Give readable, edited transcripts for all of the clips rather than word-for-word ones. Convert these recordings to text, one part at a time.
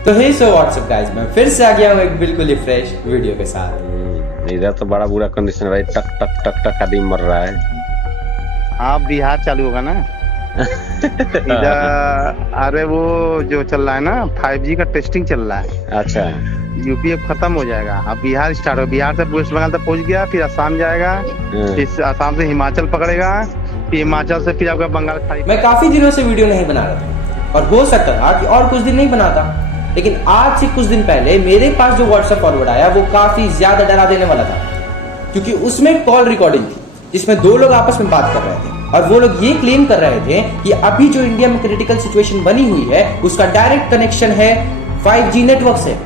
तो हे so what's up guys, मैं फिर से आ गया हूँ एक बिल्कुल ही फ्रेश वीडियो के साथ। इधर तो बड़ा बुरा कंडीशन है भाई, टक टक टक टक आदमी मर रहा है। हाँ, बिहार चालू होगा ना इधर। अरे वो जो चल रहा है ना 5G का टेस्टिंग चल रहा है। अच्छा, यूपी अब खत्म हो जाएगा, अब बिहार स्टार्ट हो। बिहार से वेस्ट बंगाल तक पहुंच गया, फिर असम जाएगा, फिर असम से हिमाचल पकड़ेगा, फिर हिमाचल से फिर आपका बंगाल खाड़ी। मैं काफी दिनों से वीडियो नहीं बना रहा था और हो सकता था कि और कुछ दिन नहीं बनाता, लेकिन आज से कुछ दिन पहले मेरे पास जो व्हाट्सएप फॉरवर्ड आया वो काफी ज्यादा डरा देने वाला था, क्योंकि उसमें कॉल रिकॉर्डिंग थी जिसमें दो लोग आपस में बात कर रहे थे और वो लोग ये क्लेम कर रहे थे कि अभी जो इंडिया में क्रिटिकल सिचुएशन बनी हुई है उसका डायरेक्ट कनेक्शन है 5G नेटवर्क से।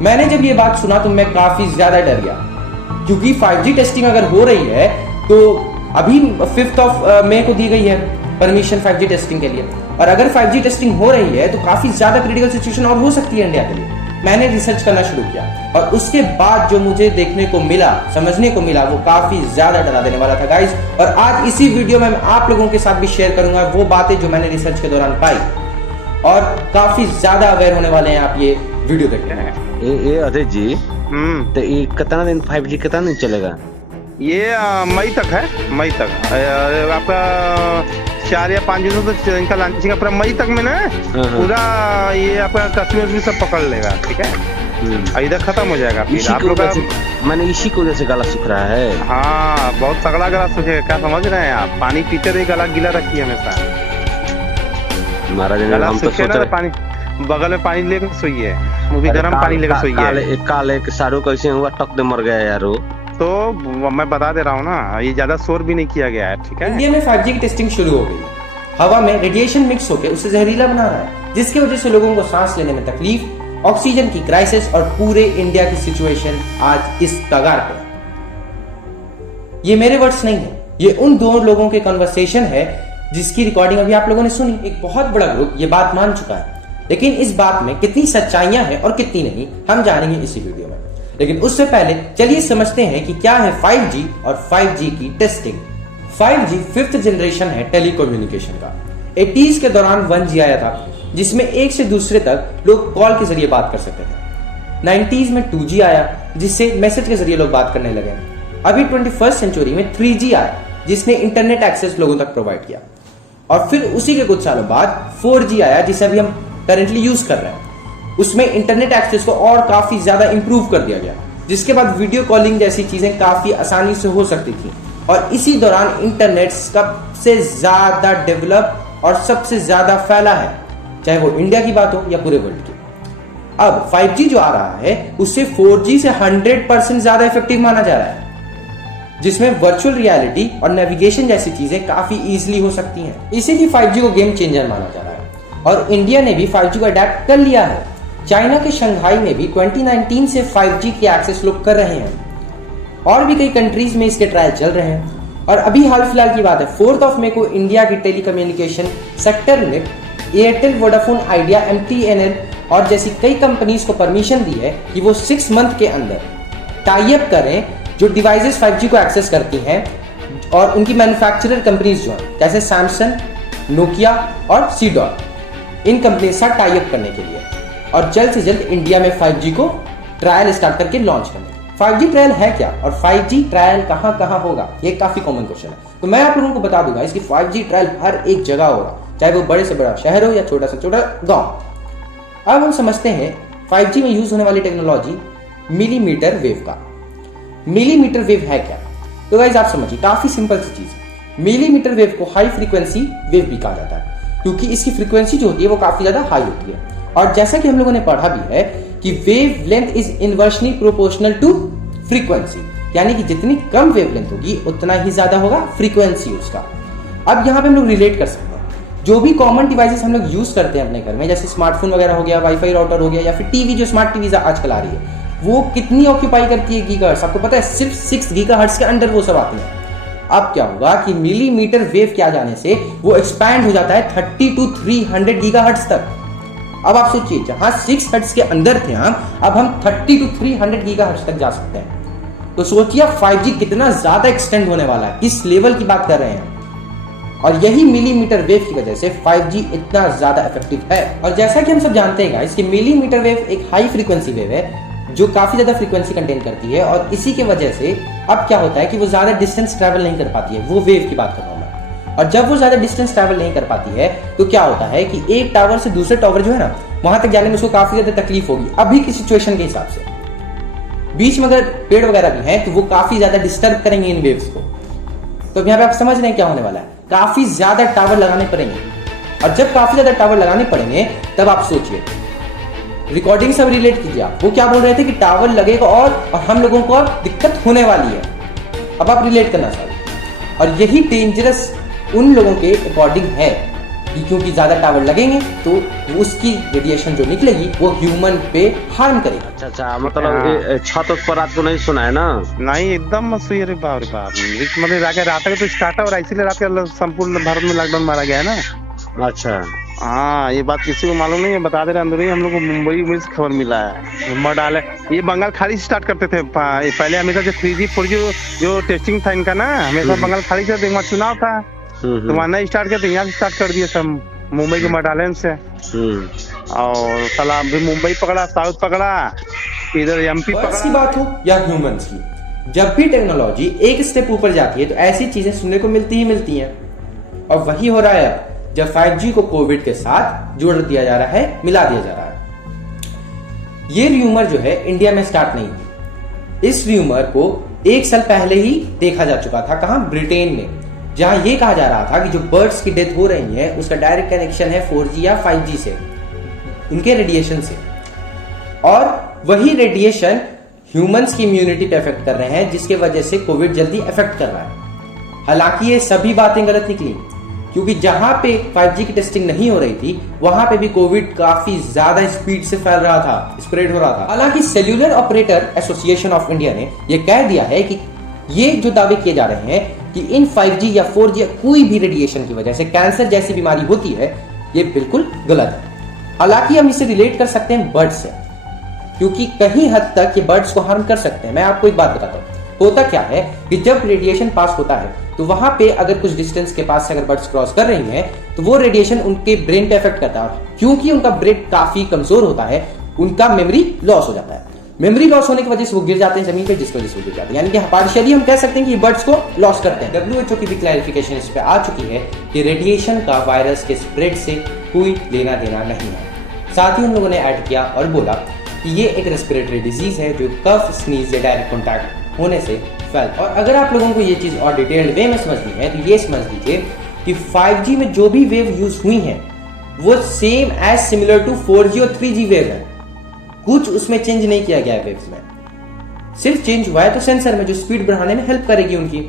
मैंने जब ये बात सुना तो मैं काफी ज्यादा डर गया, क्योंकि 5G टेस्टिंग अगर हो रही है तो अभी 5 मई को दी गई है परमिशन 5G टेस्टिंग के लिए, और अगर 5G टेस्टिंग हो रही है तो काफी ज्यादा क्रिटिकल सिचुएशन और हो सकती है इंडिया के लिए। मैंने रिसर्च करना शुरू किया और उसके बाद जो मुझे देखने को मिला, समझने को मिला, वो काफी ज्यादा डरा देने वाला था गाइस। और आज इसी वीडियो में मैं आप लोगों के साथ भी शेयर करूंगा वो बातें जो मैंने रिसर्च के दौरान पाई, और काफी ज्यादा अवेयर होने वाले हैं आप ये वीडियो देखते हैं। ये अजय जी, तो ये कितना दिन 5G कितना दिन चलेगा? ये मई तक है, मई तक आपका 4 या 5 दिनों तक इनका लॉन्चिंग है। पूरा मई तक में ना पूरा ये आपका कश्मीर भी सब पकड़ लेगा, ठीक है। इधर खत्म हो जाएगा फिर आप लोग का। मैंने इसी की वजह से गला सूख रहा है। हाँ, बहुत तगड़ा गला सूखेगा, क्या समझ रहे हैं आप? पानी पीते रहे, गला गीला रखिए हमेशा। महाराज हम तो सोच रहे पानी बगल में पानी लेकर सोइए, वो भी गर्म पानी लेकर सोइए। काले शाहरुख कैसे हुआ, टक दे मर गया यार। तो मैं बता दे रहा हूँ ना, ये ज्यादा शोर भी नहीं किया गया है, ठीक है। इंडिया में 5G की टेस्टिंग शुरू हो गई। हवा में रेडिएशन मिक्स होकर उसे जहरीला बना रहा है, जिसकी वजह से लोगों को सांस लेने में तकलीफ, ऑक्सीजन की क्राइसिस और पूरे इंडिया की सिचुएशन आज इस कगार पे है। ये मेरे वर्ड्स नहीं है, ये उन दो लोगों के कन्वर्सेशन है जिसकी रिकॉर्डिंग अभी आप लोगों ने सुनी। एक बहुत बड़ा ग्रुप ये बात मान चुका है, लेकिन इस बात में कितनी सच्चाइयां हैं और कितनी नहीं हम जानेंगे इसी वीडियो में। लेकिन उससे पहले चलिए समझते हैं कि क्या है 5G और 5G की टेस्टिंग। 5G 5th जनरेशन है टेलीकम्युनिकेशन का। 80s के दौरान 1G आया था, जिसमें एक से दूसरे तक लोग कॉल के जरिए बात कर सकते थे। 90s में 2G आया, जिससे मैसेज के जरिए लोग बात करने लगे। अभी 21st सेंचुरी में 3G आया, जिसने इंटरनेट एक्सेस लोगों तक प्रोवाइड किया। और फिर उसी के कुछ सालों बाद 4G आया, जिसे अभी हम करेंटली यूज कर रहे हैं। उसमें इंटरनेट एक्सेस को और काफी ज्यादा इंप्रूव कर दिया गया, जिसके बाद वीडियो कॉलिंग जैसी चीजें काफी आसानी से हो सकती थी। और इसी दौरान इंटरनेट सबसे ज्यादा डेवलप और सबसे ज्यादा फैला है, चाहे वो इंडिया की बात हो या पूरे वर्ल्ड की। अब 5G जो आ रहा है उससे 4G से 100% ज्यादा इफेक्टिव माना जा रहा है, जिसमें वर्चुअल रियलिटी और नेविगेशन जैसी चीजें काफी इजीली हो सकती हैं। इसीलिए 5G को गेम चेंजर माना जा रहा है और इंडिया ने भी 5G को अडैप्ट कर लिया है। चाइना के शंघाई में भी 2019 से 5G की एक्सेस लोग कर रहे हैं और भी कई कंट्रीज में इसके ट्रायल चल रहे हैं। और अभी हाल फिलहाल की बात है, 4 मई को इंडिया के टेलीकम्युनिकेशन सेक्टर में एयरटेल, वोडाफोन आइडिया, MTNL और जैसी कई कंपनीज को परमिशन दी है कि वो 6 मंथ के अंदर टाई अप करें जो डिवाइसेस 5G को एक्सेस करती हैं, और उनकी मैन्युफैक्चरर कंपनीज जो हैं जैसे सैमसंग, नोकिया और सीडॉट, इन कंपनी के साथ टाई अप करने के लिए, और जल्द से जल्द इंडिया में 5G को ट्रायल स्टार्ट करके लॉन्च करने। 5G ट्रायल है क्या और 5G ट्रायल कहां कहां होगा, ये काफी कॉमन क्वेश्चन है। तो मैं आप लोगों को बता दूंगा इसकी 5G ट्रायल हर एक जगह होगा, चाहे वो बड़े से बड़ा शहर हो या छोटा से छोटा गांव। अब हम समझते हैं 5G में यूज होने वाली टेक्नोलॉजी मिलीमीटर वेव का। मिलीमीटर वेव है क्या? तो गाइस आप समझिए, काफी सिंपल सी चीज। मिलीमीटर वेव को हाई फ्रीक्वेंसी वेव भी कहा जाता है, क्योंकि इसकी फ्रीक्वेंसी जो होती है वो काफी ज्यादा हाई होती है। और जैसा कि हम लोगों ने पढ़ा भी है कि wavelength is inversely proportional to frequency, यानी कि जितनी कम वेव लेंथ होगी उतना ही ज्यादा होगा फ्रीक्वेंसी उसका। अब यहाँ पे हम लोग रिलेट कर सकते हैं, जो भी कॉमन डिवाइसेस हम लोग यूज करते हैं अपने घर में, जैसे स्मार्टफोन वगैरह हो गया, वाईफाई राउटर हो गया, या फिर टीवी, जो स्मार्ट टीवी आजकल आ रही है, वो कितनी ऑक्यूपाई करती है गीगाहर्ट्ज? आपको पता है सिर्फ 6 गीगाहर्ट्ज के अंडर वो सब आती है। अब क्या होगा कि मिलीमीटर वेव के आ जाने से वो एक्सपैंड हो जाता है 30 to 300 गीगाहर्ट्ज तक। अब आप सोचिए, जहां 6 हर्ट्ज के अंदर थे हम, अब हम 30 to 300 गीगाहर्ट्ज तक जा सकते हैं। तो सोचिए 5G कितना ज्यादा एक्सटेंड होने वाला है, किस लेवल की बात कर रहे हैं। और यही मिलीमीटर वेव की वजह से 5G इतना ज्यादा इफेक्टिव है। और जैसा कि हम सब जानते हैं गाइस कि मिलीमीटर वेव एक हाई फ्रीक्वेंसी वेव है जो काफी ज्यादा फ्रीक्वेंसी कंटेन करती है, और इसी के वजह से अब क्या होता है कि वो ज्यादा डिस्टेंस ट्रैवल नहीं कर पाती है। वो वेव की बात कर रहा हूं मैं। और जब वो ज्यादा डिस्टेंस ट्रैवल नहीं कर पाती है तो क्या होता है कि एक टावर से दूसरे टावर जो है ना, वहां तक जाने में उसको काफी ज्यादा तकलीफ होगी अभी की सिचुएशन के हिसाब से। बीच में अगर पेड़ वगैरह भी हैं तो वो काफी ज्यादा डिस्टर्ब करेंगे इन वेव्स को। तो यहाँ पे आप समझ रहे हैं क्या होने वाला है, काफी ज्यादा टावर लगाने पड़ेंगे। और जब काफी ज्यादा टावर लगाने पड़ेंगे तब आप सोचिए, रिकॉर्डिंग सब रिलेट कीजिए आप, वो क्या बोल रहे थे कि टावर लगेगा और हम लोगों को अब दिक्कत होने वाली है। अब आप रिलेट करना चाहिए, और यही डेंजरस उन लोगों के अकॉर्डिंग है कि क्योंकि ज्यादा टावर लगेंगे तो उसकी रेडिएशन जो निकलेगी वो ह्यूमन पे हार्म करेगी। अच्छा मतलब ये छत पर आपको नहीं सुना है ना? नहीं, एकदम मत सुनिए रे बाप रे बाप। मतलब रात तक तो स्टार्ट और इसीलिए रात के संपूर्ण भारत में लॉकडाउन मारा गया है ना। अच्छा हाँ, ये बात किसी को मालूम नहीं है, बता दे रहे अंदर ही हम लोग को मुंबई में खबर मिला है। मर डाले ये बंगाल खाड़ी से स्टार्ट करते थे पहले, हमेशा जो 3G 4G जो टेस्टिंग था इनका ना, हमेशा बंगाल खाड़ी से वहाँ चुनाव था तो वहाँ नहीं स्टार्ट किया, तो यहाँ से स्टार्ट कर दिया सब मुंबई के मडालन से। और साला अभी मुंबई पकड़ा, साउथ पकड़ा, इधर एमपी पकड़ा। की बात हो या ह्यूमंस की, जब भी टेक्नोलॉजी एक स्टेप ऊपर जाती है तो ऐसी चीजें सुनने को मिलती ही हैं। और वही हो रहा है जब 5G को कोविड के साथ जोड़ दिया जा रहा है, मिला दिया जा रहा है। ये र्यूमर जो है इंडिया में स्टार्ट नहीं हुई। इस र्यूमर को 1 साल पहले ही देखा जा चुका था। कहां? ब्रिटेन में, जहां यह कहा जा रहा था कि जो बर्ड्स की डेथ हो रही है उसका डायरेक्ट कनेक्शन है 4G या 5G से, उनके रेडिएशन से। और वही रेडिएशन ह्यूमंस की इम्यूनिटी पे इफेक्ट कर रहे हैं, जिसके वजह से कोविड जल्दी इफेक्ट कर रहा है। हालांकि ये सभी बातें गलत निकली, क्योंकि जहां पे 5G की टेस्टिंग नहीं हो रही थी वहां पे भी कोविड काफी ज्यादा स्पीड से फैल रहा था, स्प्रेड हो रहा था। हालांकि cellular operator association of India ने यह कह दिया है कि ये जो दावे किए जा रहे हैं कि इन 5G या 4G या कोई भी रेडिएशन की वजह से कैंसर जैसी बीमारी होती है, ये बिल्कुल गलत है। हालांकि हम इसे रिलेट कर सकते हैं बर्ड से, क्योंकि कहीं हद तक ये बर्ड्स को हार्म कर सकते हैं। मैं आपको एक बात बताता हूँ, होता क्या है कि जब रेडिएशन पास होता है तो वहां पे अगर कुछ डिस्टेंस के पास से अगर बर्ड्स क्रॉस कर रही हैं तो वो रेडिएशन उनके ब्रेन पे इफेक्ट करता है। क्योंकि उनका ब्रेन काफी कमजोर होता है, उनका मेमोरी लॉस हो जाता है। मेमोरी लॉस होने की वजह से वो गिर जाते हैं जमीन पे, जिस वजह से वो गिर जाते हैं। यानी कि पार्शियली हम कह सकते हैं कि बर्ड्स को लॉस करते हैं। WHO की भी क्लैरिफिकेशन इस पे आ चुकी है कि रेडिएशन का वायरस के स्प्रेड से कोई लेना देना नहीं है। साथ ही उन लोगों ने ऐड किया और बोला कि ये एक रेस्पिरेटरी डिजीज है जो कफ, स्नीज या डायरेक्ट कॉन्टैक्ट होने से फैलता है। और अगर आप लोगों को ये चीज और डिटेल्ड वे में समझनी है तो ये समझ लीजिए कि 5G में जो भी वेव यूज हुई है वो same as similar to 4G और 3G वेव है। कुछ उसमें चेंज नहीं किया गया है वेव्स में, सिर्फ चेंज हुआ है तो सेंसर में जो स्पीड बढ़ाने में हेल्प करेगी उनकी।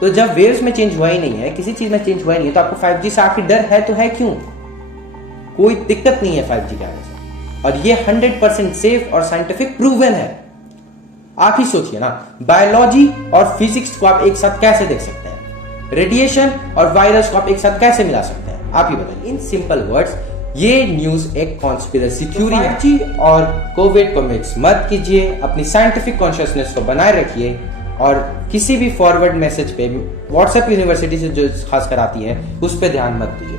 तो जब वेव्स में चेंज हुआ ही नहीं है, किसी चीज में चेंज हुआ ही नहीं है, तो आपको 5G से आखिर डर है तो है क्यों? कोई दिक्कत नहीं है 5G के आने से, और ये 100% सेफ और साइंटिफिक प्रूवन है। आप ही सोचिए ना, बायोलॉजी और फिजिक्स को आप एक साथ कैसे देख सकते हैं? रेडिएशन और वायरस को आप एक साथ कैसे मिला सकते हैं? आप ही बताइए। इन सिंपल वर्ड्स, ये न्यूज एक कॉन्स्पिरेसी थ्योरी है। 5G और कोविड को मिक्स मत कीजिए, अपनी साइंटिफिक कॉन्शियसनेस को बनाए रखिए, और किसी भी फॉरवर्ड मैसेज पे व्हाट्सएप यूनिवर्सिटी से जो खासकर आती है उस पर ध्यान मत दीजिए।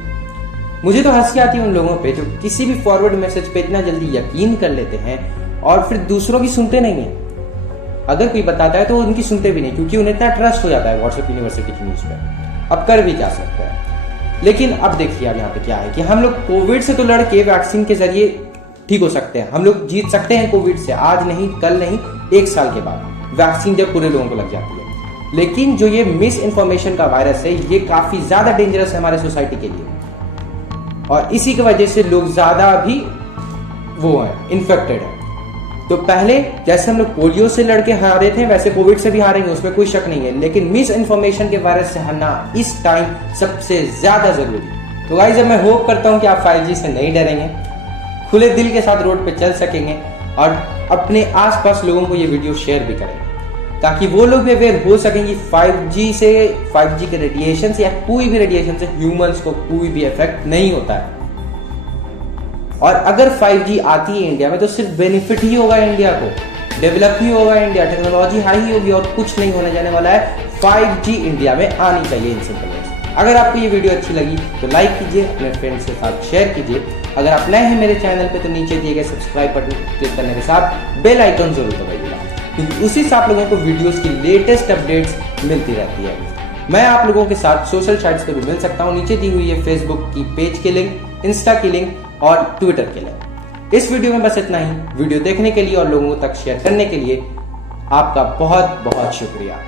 मुझे तो हंसी आती है उन लोगों पे जो किसी भी फॉरवर्ड मैसेज पे इतना जल्दी यकीन कर लेते हैं और फिर दूसरों की सुनते नहीं है। अगर कोई बताता है तो उनकी सुनते भी नहीं, क्योंकि उन्हें इतना ट्रस्ट हो जाता है व्हाट्सएप यूनिवर्सिटी की न्यूज पे। अब कर भी जा सकते हैं, लेकिन अब देखिए अब यहाँ पे क्या है कि हम लोग कोविड से तो लड़ के वैक्सीन के जरिए ठीक हो सकते हैं। हम लोग जीत सकते हैं कोविड से, आज नहीं, कल नहीं, 1 साल के बाद वैक्सीन जब पूरे लोगों को लग जाती है। लेकिन जो ये मिस इन्फॉर्मेशन का वायरस है, ये काफी ज्यादा डेंजरस है हमारे सोसाइटी के लिए, और इसी की वजह से लोग ज्यादा भी वो है इन्फेक्टेड है। तो पहले जैसे हम लोग पोलियो से लड़के हारे थे, वैसे कोविड से भी हारेंगे, उसमें कोई शक नहीं है। लेकिन मिस इन्फॉर्मेशन के वायरस से हारना इस टाइम सबसे ज्यादा जरूरी। तो गाइस, मैं होप करता हूं कि आप 5G से नहीं डरेंगे, खुले दिल के साथ रोड पे चल सकेंगे, और अपने आसपास लोगों को ये वीडियो शेयर भी करेंगे, ताकि वो लोग भी अवेयर हो सकेंगे 5G के रेडिएशन से या कोई भी रेडिएशन से ह्यूमंस को कोई भी इफेक्ट नहीं होता है। और अगर 5G आती है इंडिया में तो सिर्फ बेनिफिट ही होगा, इंडिया को डेवलप ही होगा, इंडिया टेक्नोलॉजी हाई ही होगी, और कुछ नहीं होने जाने वाला है। 5G इंडिया में आनी चाहिए इन सिंपल वर्ड्स। अगर आपको ये वीडियो अच्छी लगी तो लाइक कीजिए, अपने फ्रेंड्स के साथ शेयर कीजिए। अगर आप नए हैं मेरे चैनल पे तो नीचे दिए गए सब्सक्राइब बटन क्लिक करने के साथ बेल आइकन जरूर दबाइएगा, क्योंकि उसी से आप लोगों को वीडियोस की लेटेस्ट अपडेट्स मिलती रहती है। मैं आप लोगों के साथ सोशल साइट्स पर भी मिल सकता हूँ। नीचे दी हुई है फेसबुक की पेज की लिंक, इंस्टा की लिंक और ट्विटर की लिंक। इस वीडियो में बस इतना ही। वीडियो देखने के लिए और लोगों तक शेयर करने के लिए आपका बहुत बहुत शुक्रिया।